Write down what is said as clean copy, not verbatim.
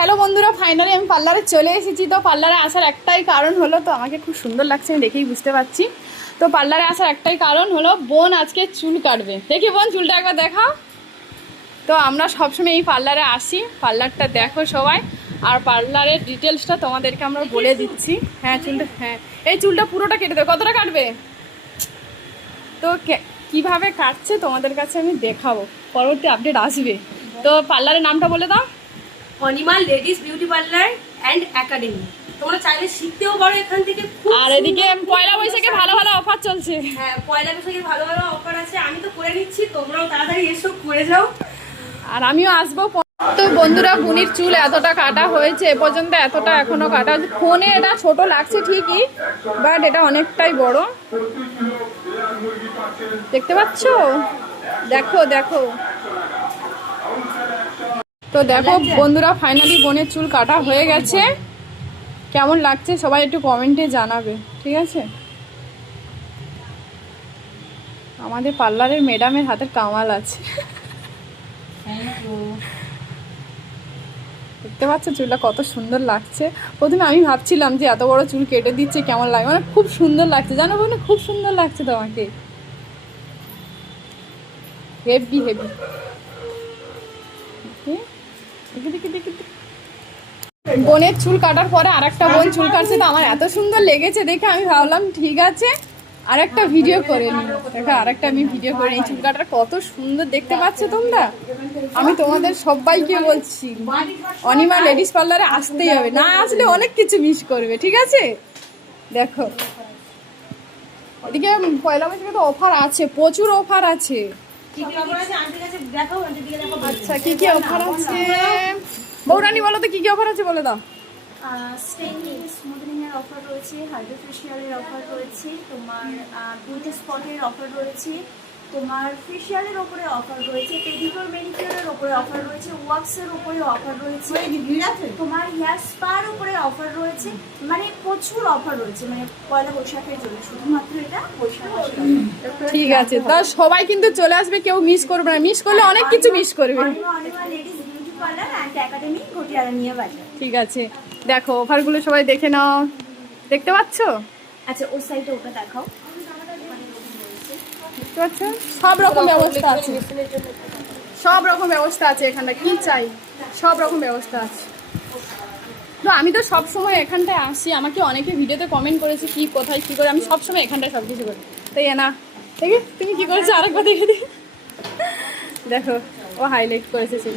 Hello বন্ধুরা, finally আমি পার্লারে চলে এসেছি। তো পার্লারে আসার একটাই কারণ হলো, তো আমাকে খুব সুন্দর লাগছে, আমি দেখেই বুঝতে পারছি। তো পার্লারে আসার একটাই কারণ হলো, বোন আজকে চুল কাটবে। দেখি বোন, চুলটা একবার দেখাও। তো আমরা সবসময় এই পার্লারে আসি, পার্লারটা দেখো সবাই। আর পার্লারের ডিটেলসটা তোমাদেরকে আমরা বলে দিচ্ছি। হ্যাঁ চুলটা, হ্যাঁ এই চুলটা পুরোটা কেটে দেবে। কতটা কাটবে? তো কিভাবে কাটছে তোমাদের কাছে আমি দেখাবো, পরবর্তী আপডেট আসবে। তো পার্লারের নামটা বলে দাও। Anima ladies beauty parlour and academy. তোমরা চাইলে শিখতেও পারো এখান থেকে। আর এদিকে পয়লা বৈশাখে ভালো ভালো অফার চলছে। হ্যাঁ, পয়লা বৈশাখে ভালো ভালো অফার আছে। আমি তো করে নিচ্ছি, তোমরাও তাড়াতাড়ি এসো, করে যাও। আর আমিও আসবো। তো বন্ধুরা, বুনির চুল এতটা কাটা হয়েছে, এ পর্যন্ত এতটা এখনো কাটা। ফোনে এটা ছোট লাগছে ঠিকই, বাট এটা অনেকটাই বড়। দেখতে পাচ্ছ? দেখো দেখো। তো দেখো বন্ধুরা, ফাইনালি বোনের চুল কাটা হয়ে গেছে। কেমন লাগছে সবাই একটু কমেন্টে জানাবে, ঠিক আছে? আমাদের পার্লারের ম্যাডামের হাতের কামাল আছে। দেখতে পাচ্ছ চুলটা কত সুন্দর লাগছে। প্রথমে আমি ভাবছিলাম যে এত বড় চুল কেটে দিচ্ছে কেমন লাগে, মানে খুব সুন্দর লাগছে, জানো বোন, খুব সুন্দর লাগছে তোমাকে। Heavy heavy. বোনের চুল কাটার পরে আরেকটা বোন চুল কাটছে, তো আমার এত সুন্দর লেগেছে দেখে আমি ভাবলাম ঠিক আছে আরেকটা ভিডিও করে নিই। দেখো আরেকটা আমি ভিডিও করে নিই। চুল কাটার কত সুন্দর দেখতে পাচ্ছ তোমরা। আমি তোমাদের সবাইকে বলছি, অনিমা লেডিস পার্লারে আসতেই হবে, না আসলে অনেক কিছু মিস করবে, ঠিক আছে? দেখো এদিকে পয়লা বৈশাখে তো অফার আছে, প্রচুর অফার আছে। আচ্ছা কি কি অফার আছে বৌরানী বলো তো, কি কি অফার আছে বলে দাও। স্মুথনিং এর অফার রয়েছে, হাইড্রো ফেশিয়ালের অফার রয়েছে, তোমার বিউটি স্পটের অফার রয়েছে, তোমার ফেশিয়ালের উপরে অফার রয়েছে, পেডিকিউর ম্যানিকিউরের উপরে অফার রয়েছে, ওয়াক্সের উপরে অফার রয়েছে, তোমার হেয়ার স্পার উপরে অফার রয়েছে। মানে প্রচুর অফার রয়েছে, মানে পয়লা বৈশাখের জন্য শুধুমাত্র এটা বৈশাখ। ঠিক আছে, তা সবাই কিন্তু চলে আসবে, কেউ মিস করবে না, মিস করলে অনেক কিছু মিস করবে। Anima ladies beauty parlour and academy, Ghatiara নিয়ে বাজার। ঠিক আছে, দেখো অফারগুলো সবাই দেখে নাও। দেখতে পাচ্ছ? আচ্ছা ওই সাইডে ওটা দেখাও। দেখতে পাচ্ছ? সব রকম ব্যবস্থা আছে, সব রকম ব্যবস্থা আছে এখানটা, কি চাই সব রকম ব্যবস্থা আছে। তো আমি তো সব সময় এখানটায় আসি, আমাকে অনেকে ভিডিওতে কমেন্ট করেছে কি কোথায় কি করে, আমি সব সময় এখানটায় সব কিছু করি। তাই না? দেখি তুমি কি করেছো, আরেকবার দেখে দেখো ও হাইলাইট করেছে ছিল।